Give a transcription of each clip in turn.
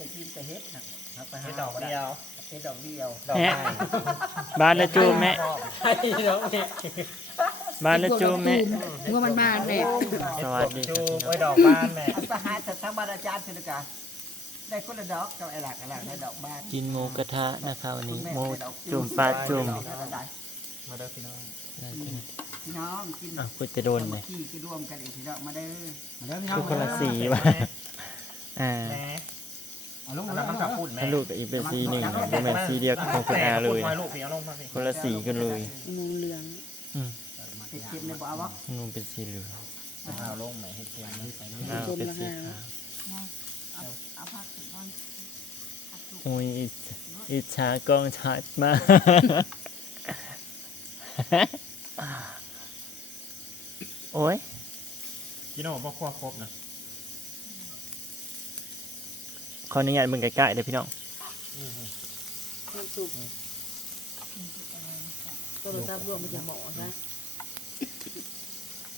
แต่กินแต่เฮ็ดน่ะครับไปหาเฮ็ดดอกเดียวเฮ็ดดอกเดียวดอกแฮะไม้บ้านละจูมแม่ให้ดอกเนี่ยบ้านละจูมแม่งัวมันบานแม่สวัสดีคจูรับพี่น้องไว้ดอกบานแม่อันไปหาแต่ทางบ้านอาจารย์สิกะได้คนละดอกกับไอ้หลักไอ้หลักได้ดอกบ้านกินหมูกระทะนะคะวันคุนี้ณแม่หมูได้ดอกจุ่มปลาจุ่มมาเด้อพี่น้องพี่น้องกินอะกูจะโดนเลยที่ก็ร่วมกันอีกพี่น้องมาเด้อมาเด้อพี่น้องคือคนละสีว่ะอ่าแหม่เอา ลงอัมานแล้นั้วนมันกับปุ่นแม่ถ้าลูกกับอีกเป็นสีหนึ่งเป็นเป็นสีเดียวกับของคุณอาเลยแม่กับปุ่นไว้ลูกพี่เอาลงมาพี่คนละสีกันเลยงูเหลืองอืมเฮ็ดเก็บในบ่เอาวะนุ่มเป็นสีเหลืองเอาลงไหนให้เต็มนี่ใส่นี่อ้าวเป็นสีขาวเอาผักสิก่อนโอ้ยอิจอิจฉากองชัดมาก โอ้ยพี่น้องบ่ครัวครบนะ ขออนุญาตมึงใกล้ๆเด้อพี่น้องความสุขก็รสชาติรวมมันจะเหมาะนะ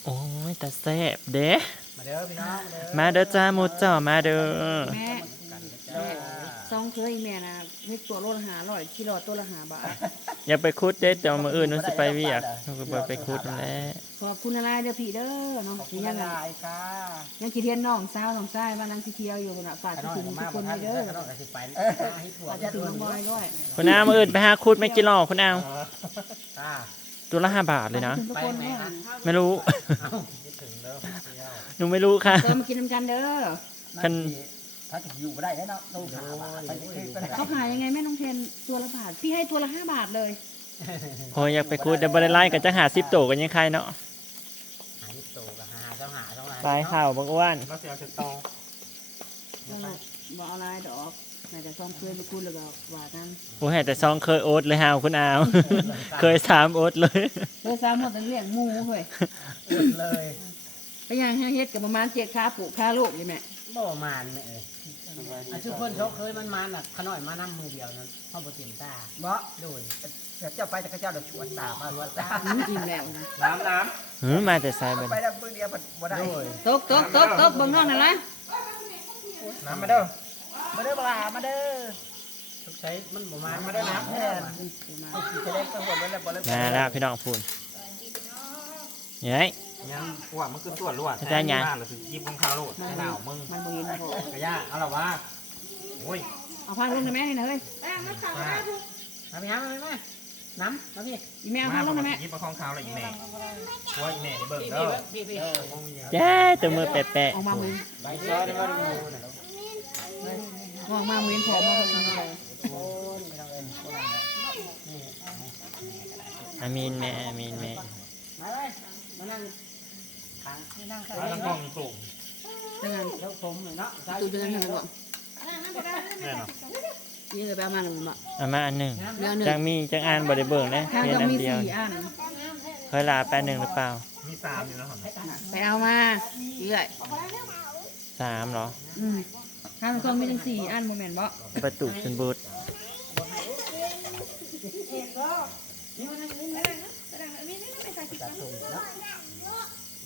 โอ้ยแต่แซ่บเด้มาเด้อพี่น้องมาเด้อจ้าหมูจ่อมาเด้อ แม่แม่ ซองเคยแม่นะเฮ็ดตัวโลละหาร้อยกิโลตัวละหาบาทอย่าไปคุดเด้แต่ว่ามื้ออื่นนู้นสิไปเวียกนู้นก็บ่ไปคุดนั่นแหละขอบคุณอะไรเด้อพี่เด้อเนาะขอบคุที่ณยังหลายค่ะยังคิดเทียนน้องสาวน้องชายว่านางสิเที่ยวอยู่น่ะฝากขน้อยถึงมาทุกบ่คนทันไว้เด้เด้ออขน้อยก็สิไปให้ถั่วฝากถึงน้องบอยด้วยคุณอามื้ออื่นไปหาคุดไม่กินหรอกคุณอาวค่ะตัวละห้าบาทเลยนะฝากถึงทุกคนเด้อไม่รู้คิดถึงเด้อเที่ยวหนูไม่รู้ค่ะเติมมากินน้ำกันเด้อคัน ถ้าจะอยู่บ่ได้แล้วเนาะต้องหาบาทไปซื้อก็ได้เขาขายยังไงแม่น้องเทนตัวละบาทพี่ให้ตัวละห้าบาทเลยโอ้ยอยากไปคุดแต่บ่ได้ไล่กับจังหา10โตกันยังใครเนาะหาที่โตก็หาเจ้าหาเจ้าหาปลายข่าวบางอ้วนมาเสียวจะตองบอกอะไรดอกน่าจะซ่อมเคยไปคุยแล้วก็ว่ากันโอ้ยแต่ซองเคยโอ๊ตเลยฮาวคุณอาว เคยสามโอ๊ตเลยเพื่อสร้างหมดแต่เรื่องหมูเฮ้ยเลยไปย่างให้เฮ็ดกับประมาณเจ็ดค่าปลูกค่าลูกนี่แม่ บ่มานแม่เอ้ยอันทุกคนเขาเคยมันมาน่ะขน้อยมานํมือเดียวนั้นเฮาบ่เต็มตาบ่โดยแต่เจ้าไปแต่เขาเจ้าดอกชวนตามาชวนตาอืมอิ่มแล้วนะน้ำน้หือมาแต่สายบัดไปนได้มือเดียวมันบ่ได้ตกตกตกตกเบิ่งน้องนั่นละำน้ำมาเด้อมาเด้อบ่ลามาเด้อทุกใช้มันบ่มามามาเด้เด้ออน้ำน้ำแทนจะได้ไปหมดแล้วบ่เลยมาแล้วพี่น้องพูนเย้ย ยังปวดมันคือตัวรวดได้ไงบ้านเราสิยิบของข้าวโลดให้ดาวมึงมันบ่เห็นพอกระยาเอาละวะโอ้ยเอาผ้าลงนะแม่นี่นะเฮ้ยน้ำพี่น้ำไหมน้ำน้ำพี่อีแม่เอามาผ้าลงผมนะแม่ยิบมาของข้าวเลยอีแม่ว่าอีแม่นี่เบิ่งเด้อพี่พี่เย้ตัวมือแปะออกมามือใบซอยได้บ่ดูน่ะออกมามือเห็นพอมาคนนี้เลยโอ้ยไม่ต้องเอ็นๆอามีนแม่อามีนแม่มาเลยมานั่งข้างนั่งข้างแล้วกล้องปลูกดังนั้นแล้วผมเนาะตูจะยังไงบ่แน่นอนนี่เลยไปเอามาหนึ่งบ่เอามาอันหนึ่งเรื่องหนึ่งจังมีจังอ่านบ่ได้เบิ่งนะทางเพียต้องอันเดียวสี่อันเคยลาไปหนึ่งหรือเปล่า มีสามอยู่นะหอนไปเอามาเรื่อยสามเหรอ อืมทางต้องมีทั้งสี่อันโมเมนต์บ่ประตูเป็นบูธอีเดี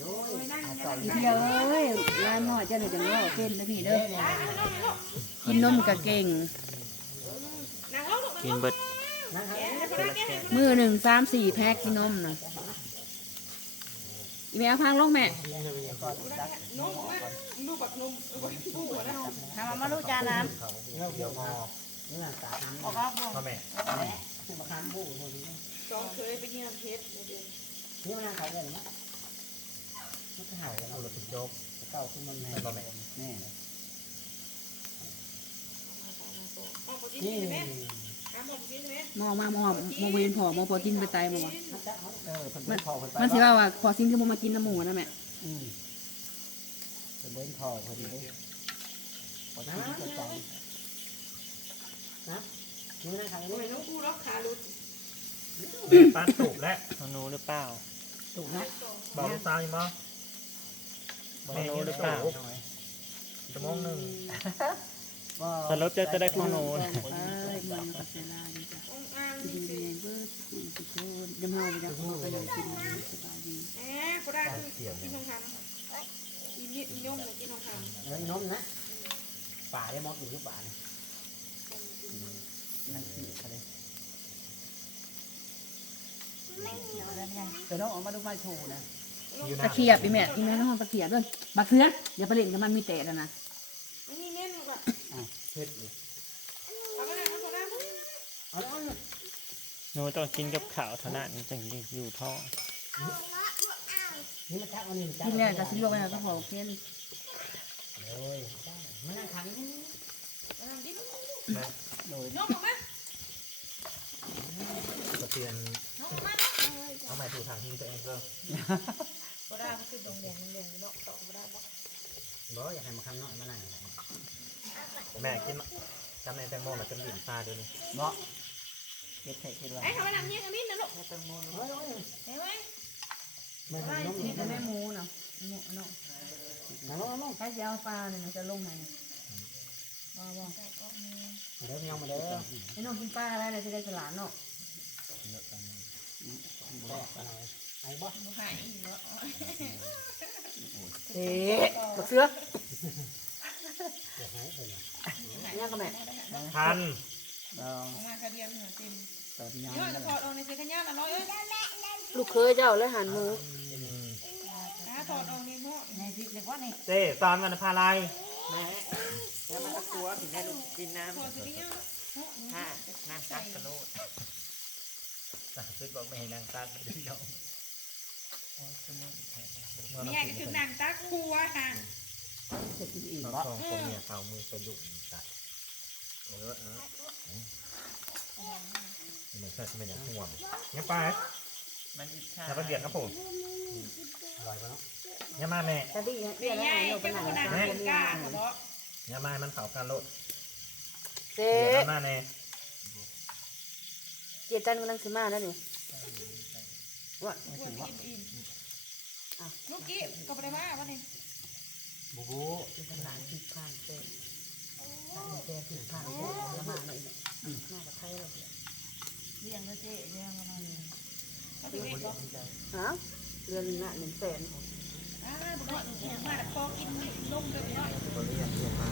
ยวเอ้ยร้านน้อยเจ้าหน่อยจังว่าเป็นนะพี่เด้อกินนมกะเก่ง กินเบิดมือหนึ่งสามสี่แพ็คกินนมนะอีแม่พังลงแม่ทำมาลูกจานน้เดี๋ยวพอนี่น่ะตาน้ำพ่อแม่มาข้ามผู้คนนี้ำสองเคยไปกินน้ำเพชรนี่มันะขายเลยนะ มันก็หายแล้วเอาละติดโจกเก่าขึ้นมันแม่แน่นี่มองมามองมองเวนพอมองพอกินไปตายมาวะเออคนเป็นพ่อคนไปมันสิว่าว่าพอซิงคือบ่มากินน้ำหมูนะแม่อืมคนเป็นพ่อคนนี้คนที่จะใจนะนี่นั่งขายนี่แม่ป้านถูกแล้วของหนูหรือเปล่าถูกนะบอกลูกสาวอีกมั้ งของหนูหรือเปล่าชั่วโมงหนึ่งสรุปจะจะได้ของหนูนะเอ้ยมันก็เสียดายดีจ้ะดีดีเบิดสุขสุขโคนยำเฮาไปจังพ่อก็ยังกินสบายดีแหมก็ได้คือกินทองคำอีนี่อีนมเนี่ยกินทองคำเอ้ยนมนะนป่าได้มอสอยู่หรือป่าเนี่ยนั่นคือเขาเลยแต่น้องออกมาดูไม้ถูนะอยู่ห ตะน้าเขียบอีแม่อีแม่น้องตะเขียบด้วยบักเสืออย่าไปเล่นกับมันมีแต่แล้วนะเผ็ดอยู่หนูต้องกินกับข้าวเท่านั้นจึงจะอยู่ท้องนี่มันจักอันนี้มันจักกินแล้วก็สิลวกไปแล้วก็พอเพี้ยนเลยมันนั่งขังนี่แม่โดยสะเทือนเอาใหม่ถูกทางที่ตัวเองก็ ก็ได้ก็คือตรงแดงแดงเนาะต่อก็ได้บ่บ่อยากให้มาคำน้อยมานั่งแม่กินจำในแตงโมมาจนดิ่มตาเดี๋ยวนี้บ่เผ็ดเผ็ดเผ็ดว่าไอ้เขามานั่งเนี่ยกันนิดนะลูกเฮ้ยเห็นไหมมันน้องนี่นี่ก็นะแม่แม่หมูเนาะหมูเนาะน้องน้องถ้าจะเอาปลาเนี่ยมันจะลงไหนบ่บ่เดี๋ยวเมียมาเด้อไอ้น้องกินปลาอะไรเนี่ยจะได้ฉลาดเนาะไอ้ บ่หายอีกเนาะเอ๊ะบักเสืออยากให้เพิ่นเนี่ยก็แม่พันลองออกมาคาเดียมหัวเต็มตอนยามย้อนจะถอดออกในเสื้อกันยาละน้อยเอ้ยลูกเคยเจ้าแล้วหันหมูนะถอดออกในหม้อในพริกเล็กว่านี่เจ้ตอนวันพาลายแม่แล้วมันก็กลัวถึงได้ลูกกินน้ถอดเสื้อกันยาหม้อำถ้าน้ำซักกระโดดสั่งซื้อบอกไม่ให้นางตาไปเดียวมี ใหญ่ก็คือนางตาครัวค่ะจะกินอีกน้องบ่สองคนเนี่ยเขามือไปยุ่งตัดเออเออเหมือนใช่ไม่อยากห่วงงั้นไปมันอิจฉาอย่าไปเบียดครับผมอร่อยปะเนาะอย่ามาแม่ต่ที่มีเรียกใหแล้วญ่หันลูกก็เป็นหนังคือนเกล้าบ่ยมามันเผาการโลดเจ๊ยมาแน่เจตันกำลังสิมาแล้วนี่ว่าอิ่มอิ่ม ลูกกี้ก็ไปได้มาวันนี้บูบูที่ขนาดที่ข้างเต้นแต่ที่ข้างเต้นละมาหน่อยน่าจะไทยเราเลี้ยงแล้วเจ๊เลี้ยงมันก็ถึงเองก็ฮะเดือนละหนึ่งแสนอ่าบุญน้อมาแต่พอกินลงเลยน้อยตัวเรียกเรียกมา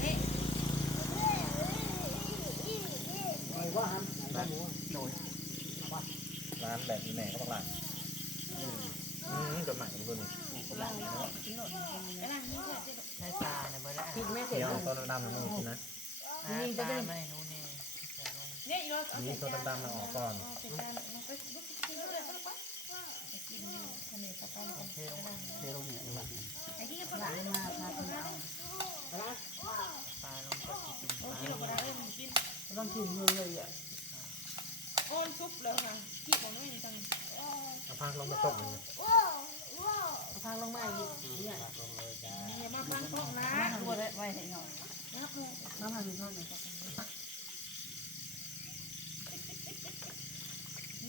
เอ๊ะไอ้บ่ฮัมไอ้หมูโดยร้านแบบนี้แม่ก็บอกร้าน อืมจดหมายของตัวนี้กำลังนี่ก็จะใช้ตาเนี่ยไม่ได้คิดไม่เสร็จเดี๋ยวเลยตัวดำๆมันมีนะนี่จะได้ไม่รู้นี่เนี่ยอีกแล้วนี่ตัวดำๆมาออกก่อนไปจานมันไปลุกกินเลยก็ลุกไปไปกินอยู่ทะเลสะพานกันเทลงเนี่ยบ้านไอ้ที่ก็ปลามาพาคนเอาปลาลงก็กินโอ้กินออกมาได้เลยกินต้องกินเงินเลยอะ โอนซุปเลยค่ะที่ของน้อยจังเอาพักลงไปตกเลยทางลงมาอีกเนี่ยอย่ามาบังกล้องนะมาทางบัวไว้ให้หน่อยนะโมมาทางนี้เท่านั้น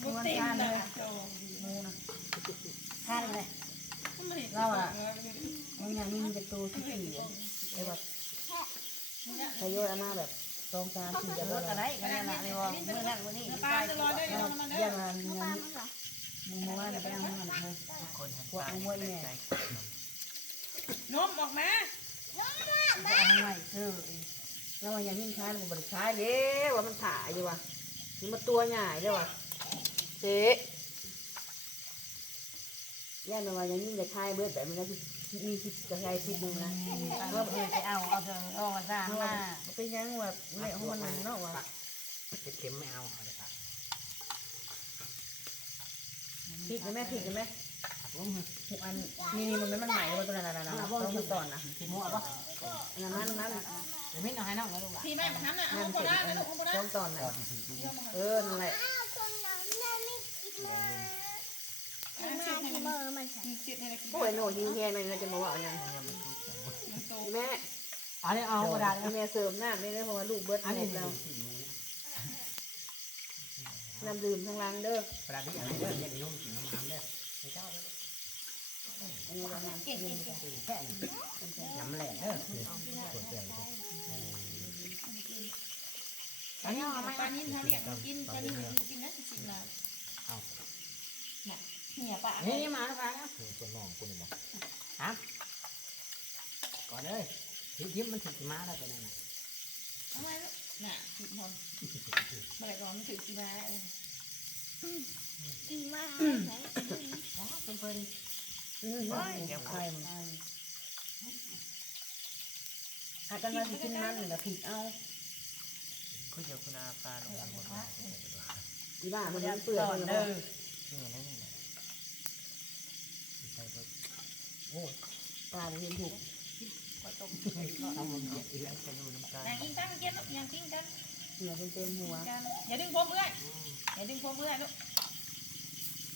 บุเต็มเลยโจหมูนะข้าวเลยมันเห็นมันยังมีจะตัวที่สี่ไอ้ว่าใช้โยนมาแบบ สองสามสี่จะเลิกอะไรกันนั่นแหละเลยว่าเมื่อนั้นวันนี้ปลาจะลอยได้ยังมันเด้อยังมันยังมึงมาว่าไปเอามันเลยคนหันปลาเป็นใจนมออกมาจะเอาใหม่เออแล้วมันยังยิ่งใช้มันบริใช้เด้ว่ามันถ่ายดีว่ะนี่มาตัวใหญ่เด้ว่ะเจ๊ย่ามันว่ายังยิ่งจะใช้เบิดแต่มันก็ มีคิดจะใช้คิดนึงนะเมื่อเพื่อนไปเอาเอาเถอะเอามาสร้างมาเป็นยังแบบไม่เอามันเนาะว่ะเค็มไม่เอาเอาเลยครับผิดไหมผิดไหมหกอันนี่นี่มันไม่มันใหม่เลยตัวนั้นนะนะต้องตอนนะกินหมูอะบ่นั่นนั่นนั่นเดี๋ยวไม่เอาให้น้องนะลูกหลานที่แม่ทำน่ะนั่เอานก็เป็นได้ไม่ลูกเอาก็ได้ต้องตอนนะเออนั่นแหละ โอ้ยโน่ยิงแค่ไหนจะมาว่าอย่างแม่อันนี้เอากระดาษแม่เสริมหน้าไม่ได้เพราะว่าลูกเบิร์ดอันนี้เราน้ำดื่มทางล่างเด้อกระดาษที่อย่างนี้เด้อเย็นนุ่มกินน้ำมันเด้อไม่เจ้าเด้อนนี้วันนั้นแค่ยำแหลกเด้อปลานิ่มปลานิ่มถ้าเรียกกินปลานิ่มกินนะสิบนาท เนี่ยปะนี่นี่มาแล้วกันนะคือตัวน้องคุณบอกก่อนเลยทยิ้มมันถึงมาแล้วตัวนั้นน่ะทำไมลูกน่ะผิดพอเมื่อไหร่ก่อนมันถึงกี่มาเอออ๋อเพิ่นเพิ่นอืมเดี๋ยวใครมันหากันมาสิกินมันแล้วผิดเอาคุณเจ้าคุณอาปลาลงมาอีบ้ามันยังเปลือกตอนอยู่เด้อนี่ไงนั่นนี่ใส่รถ ปลาเห็นถูกก็ต้อามันเอียงไปดูน้ำตาลนางกินกันเกี้ยนนางกินกันเหนือเต็มหัวอย่าดึงผมเพื่อนอย่าดึงผมเพื่อนลูก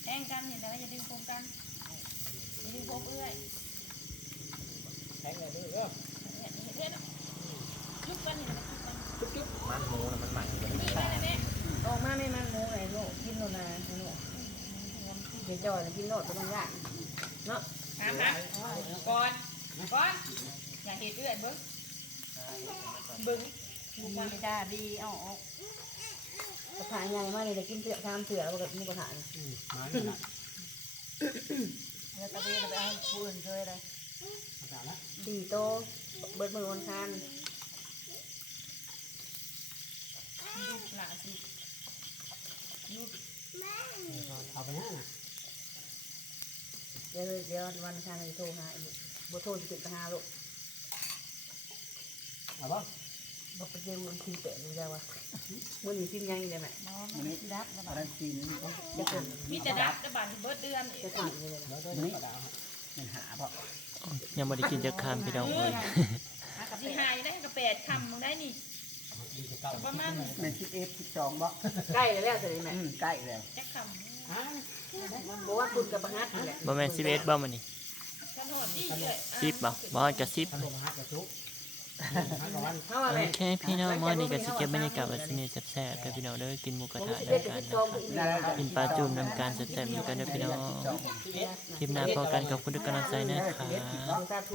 แองกันเห็นแต่อย่าดึงผมกันอย่าดึงผมเพื่อนแทงเลยด้อเห็นเห็นยุบกันเห็นไหมยุบกันมันหมูนะมันใหม่กว่านี่แม่ออกมาไม่มันหมูไหนโลกกินโลนาโลเดี๋ยวจอยกินโลดตัวมันยากเนาะ น้ำนะก่อนก่อนอย่าเห็ดเอื้อยเบิ้งเบิ้งดีจ้าดีเอาออกกระถางใหญ่มากเลยแต่กินเสือทามเสือแล้วกับมุกกระถางแล้วตะเบียนไปเอาผู้อื่นเคยเลยสี่โตเบิดมือวันคานยุบหนาสิยุบเอาไปนะน่ะ ดี๋ยวเดี๋ยววันคานจะโทรหาบ่โทรจะติดไปหาลูกเอาบ่บอกไปเจอมันทีเตะดูได้ว่ามื่อนี้สิ้นยังเลยแม่น้องมันสิดับแล้วเอาได้กินก็จะเกิดมีแต่ดับแต่บานที่เบิดเดือนจะขาดเลยแล้วก็นี่ก็เอาเป็นหาบ่ยังไม่ได้กินจะคามพี่น้องเลยหากับสิเป็ดหายได้กระแปดคำมึงได้นี่ดีจะเก่าประมาณเป็นสิบเอ็ดสิบสองบ่ใกล้แล้วสิแม่อืมใกล้แล้วแจ็คคำอ่า บอกว่าคุณกับประหัตนี่แหละบ่แม่นสิบเอ็ดบ่มันนี่ขนมที่เอื้อยสิบบ่บ่จะสิบขนมฮักกระทุกฮักกระวันเท่าอะไรโอเคพี่น้องมื้อนี้ก็สิเก็บบรรยากาศไว้สนิทแซ่บๆกับพี่น้องเด้อกินหมูกระทะเด็นำกกันที่นะชครัมบอีกได้แล้วกินปลาจุ่มนำการแซ่บๆอยู่กันเด้อพี่น้องคลิปหน้าพอกันขอบคุณทุกกำลังใจนะครับสาธุ